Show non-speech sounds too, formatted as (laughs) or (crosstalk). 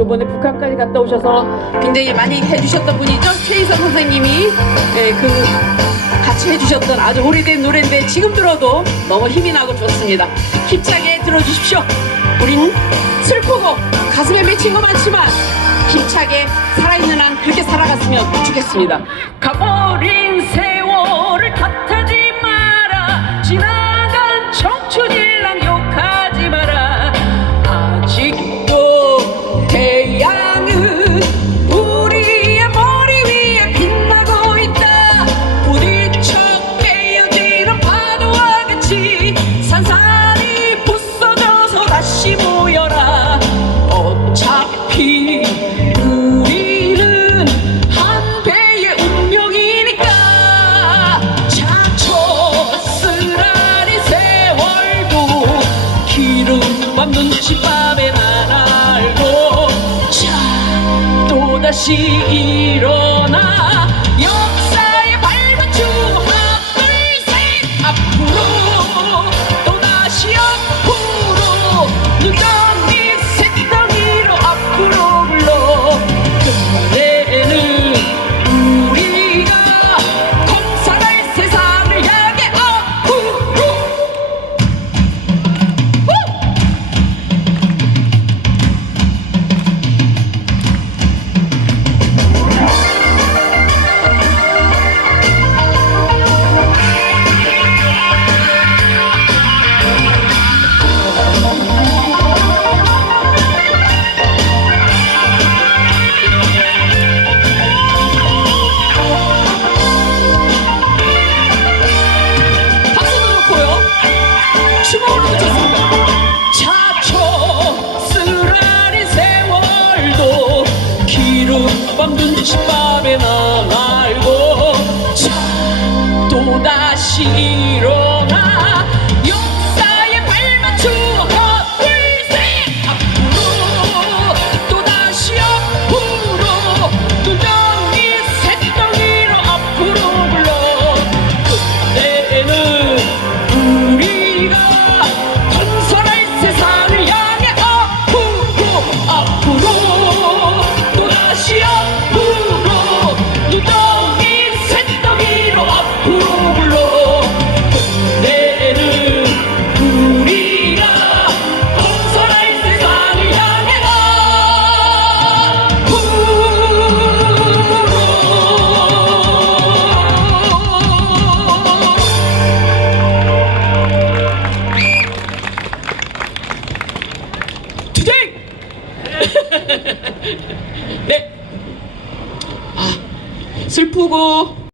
요번에 북한까지 갔다 오셔서 굉장히 많이 해주셨던 분이죠. 최희선 선생님이 예, 그 같이 해주셨던 아주 오래된 노래인데 지금 들어도 너무 힘이 나고 좋습니다. 힘차게 들어주십시오. 우린 슬프고 가슴에 맺힌 거 많지만 힘차게 살아있는 한 그렇게 살아갔으면 좋겠습니다. 가버린 세 일어 눈칫밥에 나 알고 자 또다시 일어 불러 그때는 우리가 건설할 세상을 향해 앞으로 투쟁! (laughs) 네. 아, 슬프고